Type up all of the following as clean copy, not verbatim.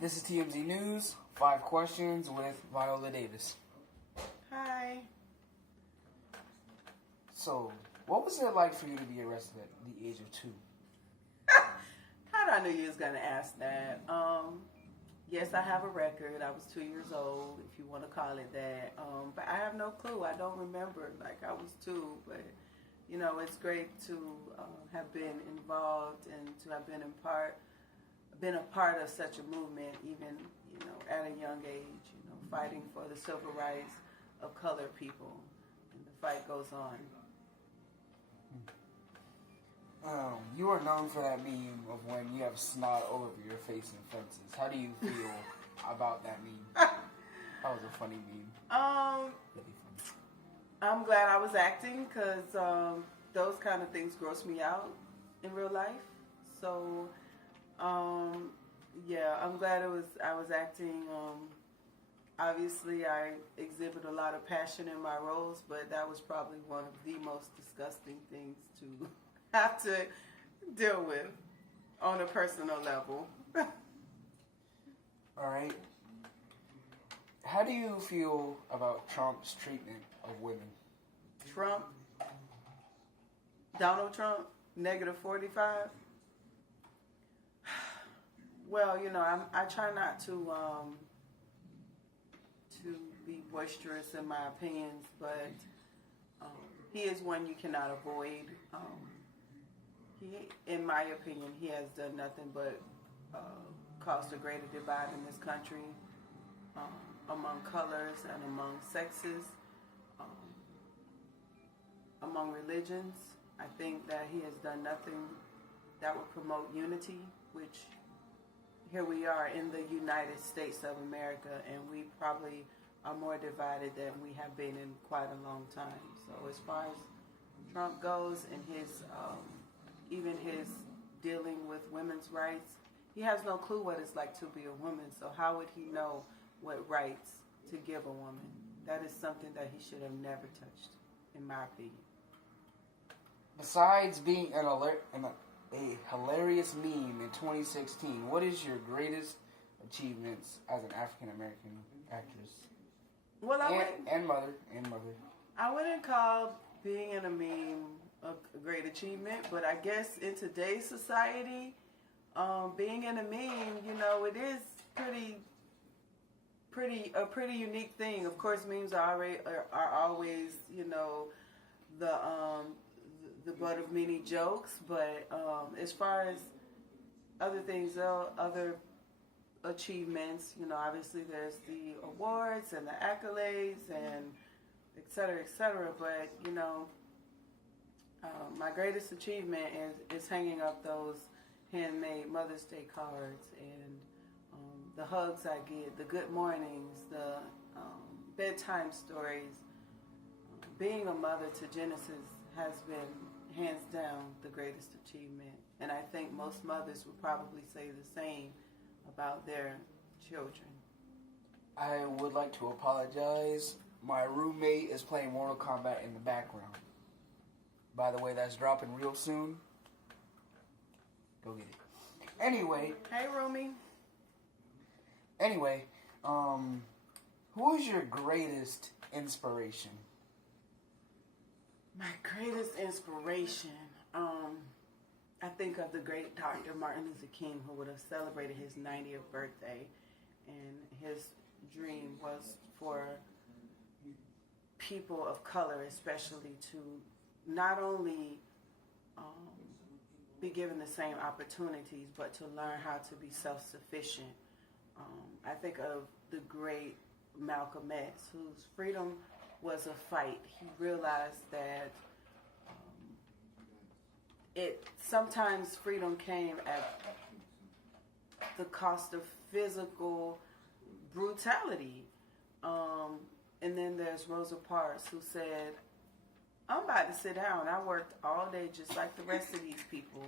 This is TMZ News, 5 questions with Viola Davis. Hi. So, what was it like for you to be arrested at the age of 2? How did I know you was going to ask that? Yes, I have a record. I was 2 years old, if you want to call it that. But I have no clue. I don't remember. Like, I was 2. But, you know, it's great to have been involved and to have been a part of such a movement, even, you know, at a young age, you know, fighting for the civil rights of colored people. And the fight goes on. You are known for that meme of when you have snot all over your face and fences. How do you feel about that meme? That was a funny meme. Really funny. I'm glad I was acting because those kind of things gross me out in real life. So, yeah, I'm glad I was acting. Obviously, I exhibit a lot of passion in my roles, but that was probably one of the most disgusting things to have to deal with on a personal level. All right. How do you feel about Trump's treatment of women? Trump? Donald Trump? -45? Well, you know, I try not to be boisterous in my opinions, but he is one you cannot avoid. In my opinion, he has done nothing but caused a greater divide in this country among colors and among sexes, among religions. I think that he has done nothing that would promote unity, which here we are in the United States of America, and we probably are more divided than we have been in quite a long time. So as far as Trump goes and his even his dealing with women's rights, he has no clue what it's like to be a woman. So how would he know what rights to give a woman? That is something that he should have never touched, in my opinion. Besides being a hilarious meme in 2016, what is your greatest achievements as an African American actress? Well, and mother. I wouldn't call being in a meme a great achievement, but I guess in today's society, being in a meme, you know, it is a pretty unique thing. Of course, memes are always, you know, the butt of many jokes, but as far as other things, other achievements, you know, obviously there's the awards and the accolades and et cetera, but, you know, my greatest achievement is hanging up those handmade Mother's Day cards and the hugs I get, the good mornings, the bedtime stories. Being a mother to Genesis has been, hands down, the greatest achievement. And I think most mothers would probably say the same about their children. I would like to apologize. My roommate is playing Mortal Kombat in the background. By the way, that's dropping real soon. Go get it. Anyway. Hey, roomie. Anyway, who is your greatest inspiration? My greatest inspiration, I think of the great Dr. Martin Luther King, who would have celebrated his 90th birthday, and his dream was for people of color especially to not only be given the same opportunities, but to learn how to be self-sufficient. I think of the great Malcolm X, whose freedom was a fight. He realized that sometimes freedom came at the cost of physical brutality. And then there's Rosa Parks, who said, I'm about to sit down. I worked all day just like the rest of these people.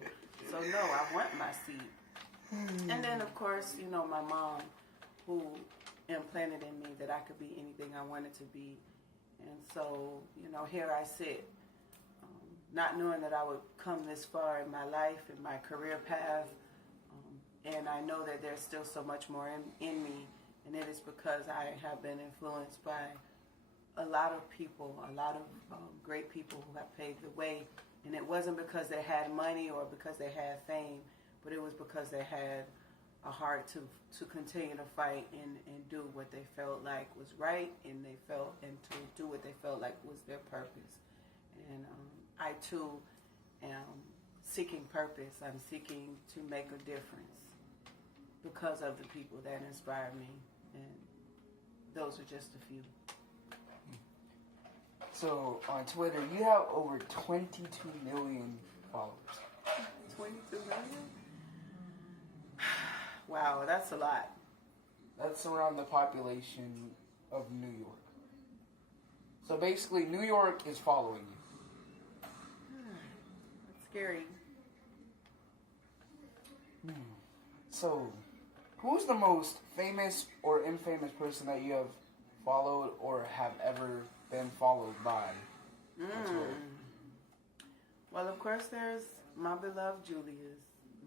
So no, I want my seat. And then, of course, you know, my mom, who implanted in me that I could be anything I wanted to be. And so, you know, here I sit, not knowing that I would come this far in my life, in my career path, and I know that there's still so much more in me, and it is because I have been influenced by a lot of people, a lot of great people who have paved the way. And it wasn't because they had money or because they had fame, but it was because they had a heart to continue to fight and do what they felt like was right, and to do what they felt like was their purpose. And I too am seeking purpose. I'm seeking to make a difference because of the people that inspire me, and those are just a few. So on Twitter, you have over 22 million followers. 22 million? Wow, that's a lot. That's around the population of New York. So basically, New York is following you. That's scary. So, who's the most famous or infamous person that you have followed or have ever been followed by? Well, of course, there's my beloved Julius,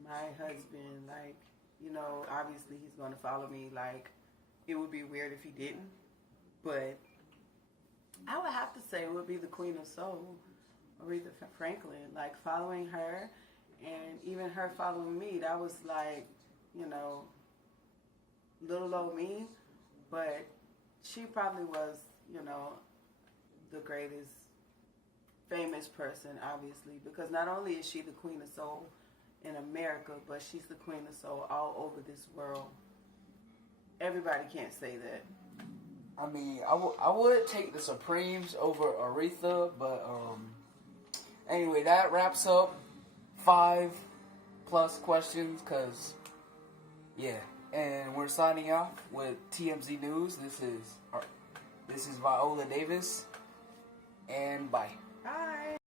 my husband. Like, you know, obviously he's going to follow me. Like, it would be weird if he didn't. But I would have to say it would be the Queen of Soul, Aretha Franklin. Like, following her and even her following me, that was like, you know, little old me. But she probably was, you know, the greatest famous person, obviously, because not only is she the Queen of Soul in America, but she's the Queen of Soul all over this world. Everybody can't say that. I mean, I would take the Supremes over Aretha, but anyway, that wraps up 5+ questions, because, yeah. And we're signing off with TMZ News. This is Viola Davis, and bye. Bye.